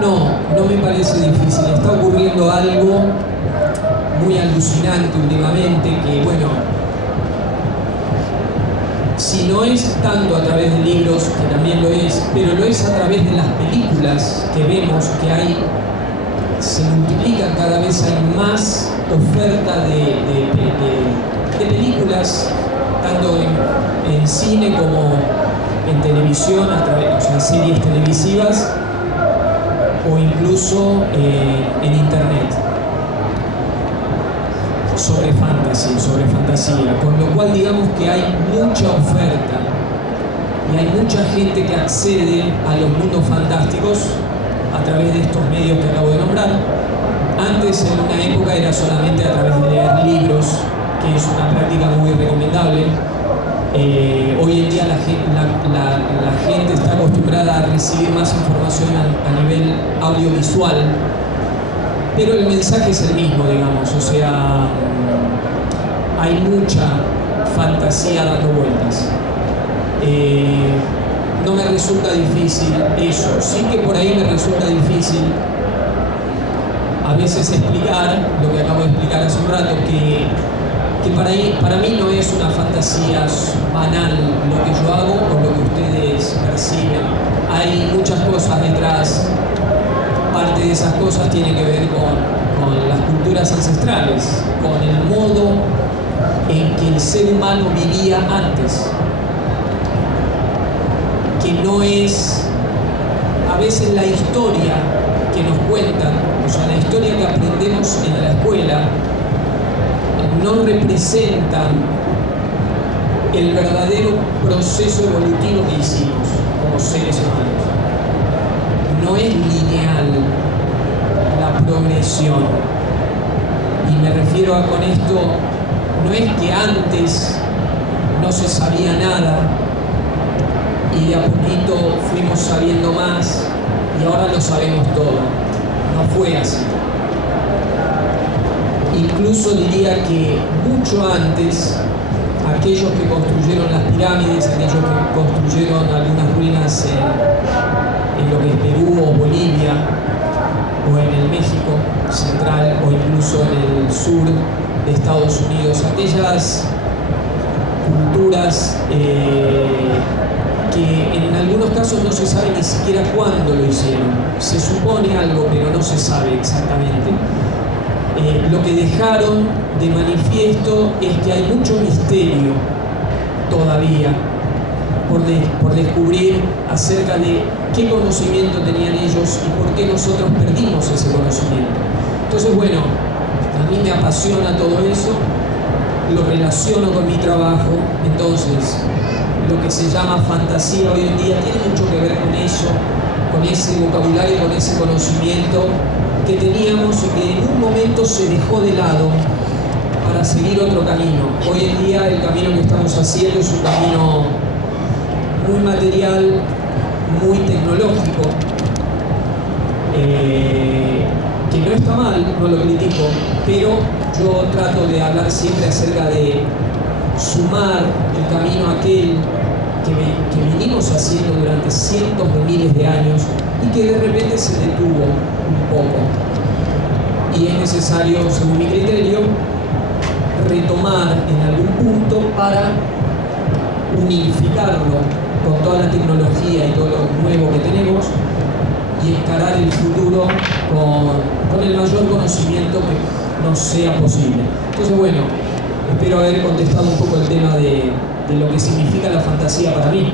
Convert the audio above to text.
No, no me parece difícil. Está ocurriendo algo muy alucinante últimamente que, bueno, si no es tanto a través de libros, que también lo es, pero lo es a través de las películas que vemos que hay, se multiplican cada vez, hay más oferta de películas, tanto en cine como en televisión, a través, o sea, series televisivas o incluso en internet, sobre fantasía, con lo cual digamos que hay mucha oferta y hay mucha gente que accede a los mundos fantásticos a través de estos medios que acabo de nombrar. Antes, en una época, era solamente a través de leer libros, que es una práctica muy recomendable. Hoy en día la gente está acostumbrada a recibir más información a nivel audiovisual, pero el mensaje es el mismo, digamos, o sea, hay mucha fantasía dando vueltas. No me resulta difícil eso, sí que por ahí me resulta difícil a veces explicar lo que acabo de explicar hace un rato, que para mí no es una fantasía banal lo que yo hago o lo que ustedes perciben. Hay muchas cosas detrás. Parte de esas cosas tiene que ver con las culturas ancestrales, con el modo en que el ser humano vivía antes, que no es a veces la historia que nos cuentan, o sea, la historia que aprendemos en la escuela, no representa el verdadero proceso evolutivo que hicimos como seres humanos. No es lineal la progresión. Y me refiero a con esto, no es que antes no se sabía nada y de a poquito fuimos sabiendo más y ahora lo sabemos todo. No fue así. Incluso diría que mucho antes, aquellos que construyeron las pirámides, aquellos que construyeron algunas ruinas en lo que es Perú o Bolivia, o en el México central, o incluso en el sur de Estados Unidos, aquellas culturas que en algunos casos no se sabe ni siquiera cuándo lo hicieron. Se supone algo, pero no se sabe exactamente. Lo que dejaron de manifiesto es que hay mucho misterio todavía por descubrir acerca de qué conocimiento tenían ellos y por qué nosotros perdimos ese conocimiento. Entonces, bueno, a mí me apasiona todo eso, lo relaciono con mi trabajo. Entonces, lo que se llama fantasía hoy en día tiene mucho que ver con eso, con ese vocabulario, con ese conocimiento que teníamos y que en un momento se dejó de lado para seguir otro camino. Hoy en día el camino que estamos haciendo es un camino muy material, muy tecnológico, que no está mal, no lo critico, pero yo trato de hablar siempre acerca de sumar el camino aquel que vinimos haciendo durante cientos de miles de años y que de repente se detuvo un poco. Y es necesario, según mi criterio, retomar en algún punto para unificarlo con toda la tecnología y todo lo nuevo que tenemos y encarar el futuro con el mayor conocimiento que nos sea posible. Entonces, bueno, espero haber contestado un poco el tema de lo que significa la fantasía para mí.